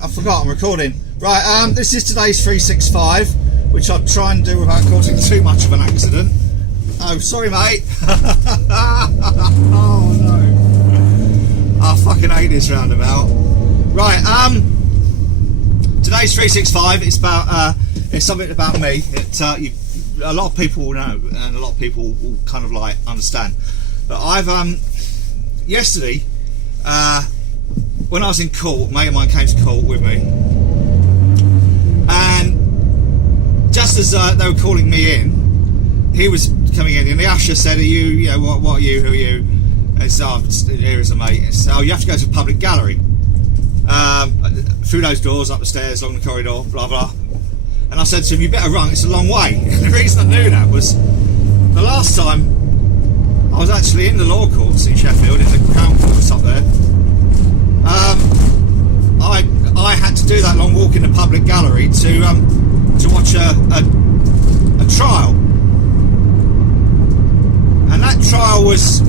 I forgot I'm recording. Right, this is today's 365, which I'll try and do without causing too much of an accident. Oh, sorry, mate. Oh no. I fucking hate this roundabout. Right, today's 365. It's about it's something about me. A lot of people will know, and a lot of people will kind of like understand. But I've yesterday, when I was in court, a mate of mine came to court with me, and just as they were calling me in, he was coming in, and the usher said, "Are you know, what are you? Who are you?" And I said, "Oh, here is a mate." And said, "Oh, you have to go to a public gallery, through those doors, up the stairs, along the corridor, blah blah." And I said to him, "You better run, it's a long way." And the reason I knew that was the last time I was actually in the law courts in Sheffield, in the Crown Courts up there. I had to do that long walk in the public gallery to watch a trial, and that trial was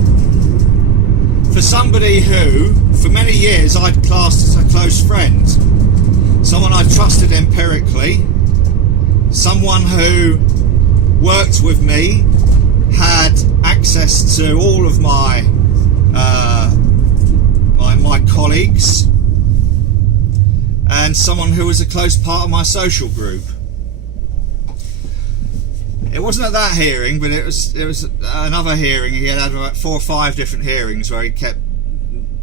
for somebody who, for many years, I'd classed as a close friend, someone I trusted empirically, someone who worked with me, had access to all of my my colleagues, and someone who was a close part of my social group. It wasn't at that hearing, but it was another hearing. He had about 4 or 5 different hearings where he kept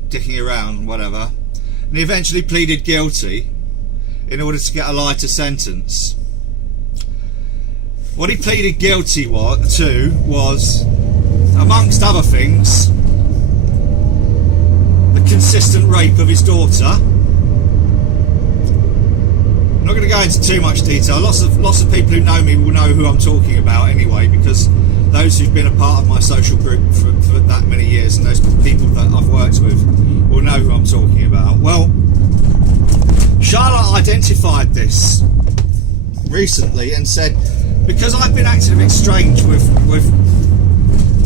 dicking around, whatever, and he eventually pleaded guilty in order to get a lighter sentence. What he pleaded guilty to was, amongst other things, the consistent rape of his daughter. I'm not going to go into too much detail. Lots of people who know me will know who I'm talking about anyway, because those who've been a part of my social group for that many years, and those people that I've worked with, will know who I'm talking about. Well, Charlotte identified this recently and said, because I've been acting a bit strange with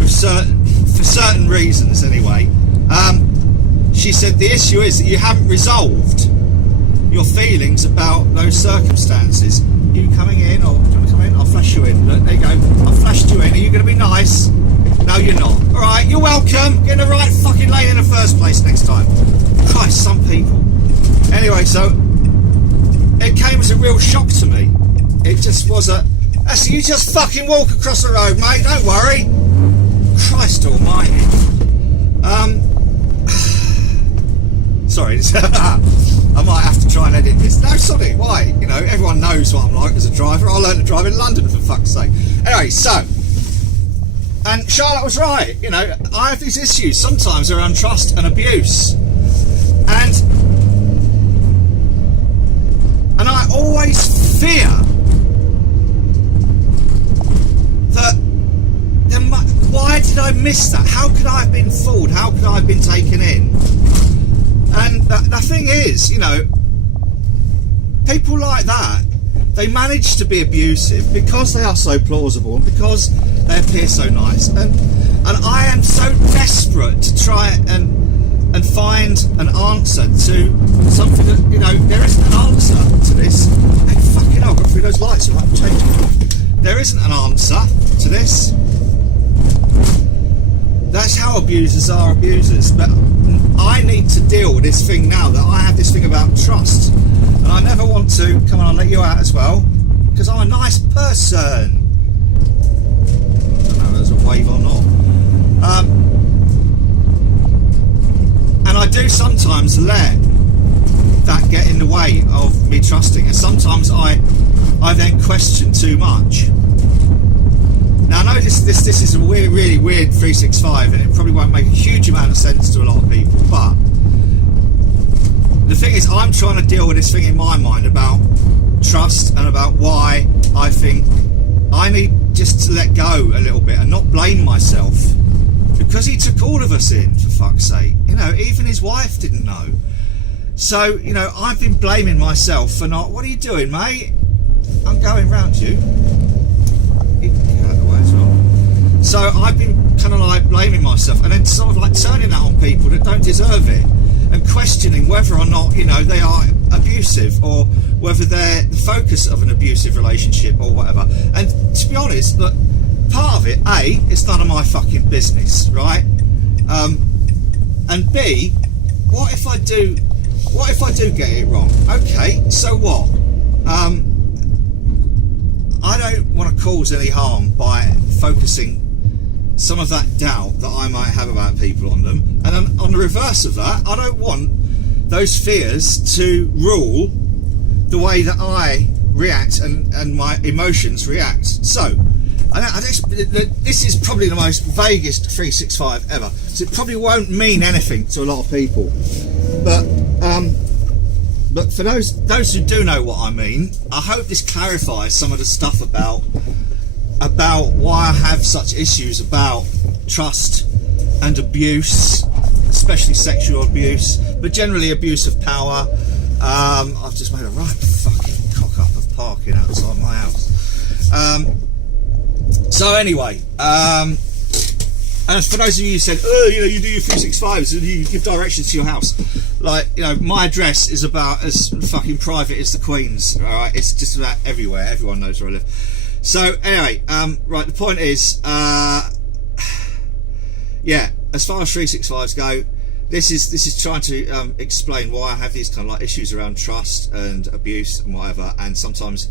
certain reasons anyway, she said the issue is that you haven't resolved your feelings about those circumstances. Are you coming in, or do you want to come in? I'll flash you in. Look, there you go. I've flashed you in. Are you going to be nice? No, you're not. All right, you're welcome. Get in the right fucking lane in the first place next time. Christ, some people. Anyway, so it came as a real shock to me. It just was you just fucking walk across the road, mate. Don't worry. Christ almighty. Sorry, I might have to try and edit this. No, sorry, why? You know, everyone knows what I'm like as a driver. I learned to drive in London, for fuck's sake. Anyway, so, and Charlotte was right. You know, I have these issues sometimes around trust and abuse, and I always fear that why did I miss that? How could I have been fooled? How could I have been taken in? And the thing is, you know, people like that, they manage to be abusive because they are so plausible and because they appear so nice. And I am so desperate to try and find an answer to something that, you know, there isn't an answer to this. Hey, fucking hell, I got through those lights, I'll have to change it. There isn't an answer to this. That's how abusers are abusers. But I need to deal with this thing now, that I have this thing about trust. And I never want to, come on, I'll let you out as well, because I'm a nice person. I don't know if there's a wave or not. And I do sometimes let that get in the way of me trusting, and sometimes I then question too much. Now I know this is a really weird 365, and it probably won't make a huge amount of sense to a lot of people, but the thing is, I'm trying to deal with this thing in my mind about trust and about why I think I need just to let go a little bit and not blame myself, because he took all of us in, for fuck's sake. You know, even his wife didn't know. So, you know, I've been blaming myself for not. What are you doing, mate? I'm going round you. So I've been kind of like blaming myself, and then sort of like turning that on people that don't deserve it, and questioning whether or not, you know, they are abusive, or whether they're the focus of an abusive relationship or whatever. And to be honest, look, part of it, A, it's none of my fucking business, right? And B, what if I do get it wrong? Okay, so what? I don't want to cause any harm by focusing some of that doubt that I might have about people on them, and on the reverse of that, I don't want those fears to rule the way that I react and my emotions react. So this is probably the most vaguest 365 ever, so it probably won't mean anything to a lot of people, but for those who do know what I mean, I hope this clarifies some of the stuff about why I have such issues about trust and abuse, especially sexual abuse, but generally abuse of power. I've just made a right fucking cock up of parking outside my house. So anyway, and for those of you who said, oh, you know, you do your 365s and you give directions to your house, like, you know, my address is about as fucking private as the Queen's. All right, it's just about everywhere. Everyone knows where I live. So anyway, right, the point is, yeah, as far as 365s go, this is trying to explain why I have these kind of like issues around trust and abuse and whatever, and sometimes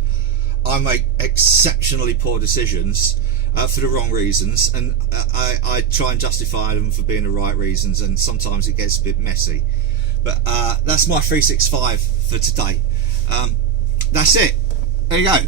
I make exceptionally poor decisions for the wrong reasons, and I try and justify them for being the right reasons, and sometimes it gets a bit messy. But that's my 365 for today. That's it. There you go.